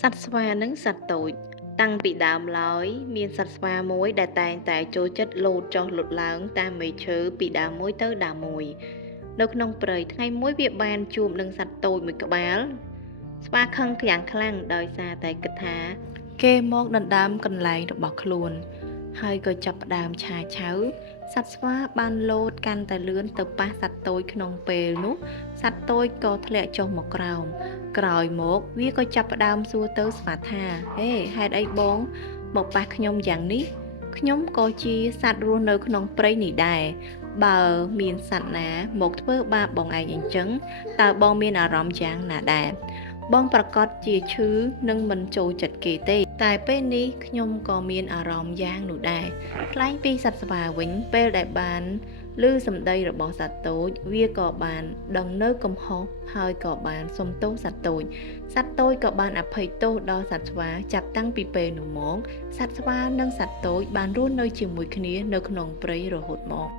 សត្វស្វានិងសត្វតូចតាំងពីដើមឡើយមានសត្វស្វាមួយដែលតែងតែចូលចិត្តលោតចុះលោតឡើងតាមមែកឈើពីដើមមួយទៅដើមមួយនៅក្នុងព្រៃថ្ងៃមួយវាបានជួបនឹងសត្វតូចមួយក្បាលស្វាខឹងយ៉ាងខ្លាំងដោយសារតែគិតថាគេមកដណ្ដើមកន្លែងរបស់ខ្លួនហើយក៏ចាប់ផ្ដើមឆាឆៅសត្វស្វាបានលោតកាន់តែលឿនទៅប៉ះសត្វតូចក្នុងពេលនោះសត្វតូចក៏ធ្លាក់ចុះមកក្រោម ក្រោយមកវាក៏ចាប់ផ្ដើមសួរទៅស្វាថាហេហេតុអីបងមកប៉ះខ្ញុំយ៉ាងនេះខ្ញុំក៏ជាសត្វរស់នៅក្នុងព្រៃនេះដែរបើមានសត្វណាមកធ្វើបាបបងឯងអញ្ចឹងតើបងមានអារម្មណ៍យ៉ាងណាដែរបងប្រកាសជាឈឺនិងមិនចូលចិត្តគេទេតែពេលនេះខ្ញុំក៏មានអារម្មណ៍យ៉ាងនោះដែរថ្លែងពីសត្វស្វាវិញពេលដែលបានឮសម្ដីរបស់សត្វតូចវាក៏បានដឹងនៅកំហុសហើយក៏បានសុំទោសសត្វតូចសត្វតូចក៏បានអភ័យទោសដល់សត្វស្វាចាប់តាំងពីពេលនោះមកសត្វស្វានិងសត្វតូចបានរស់នៅជាមួយគ្នានៅក្នុងព្រៃរហូតមក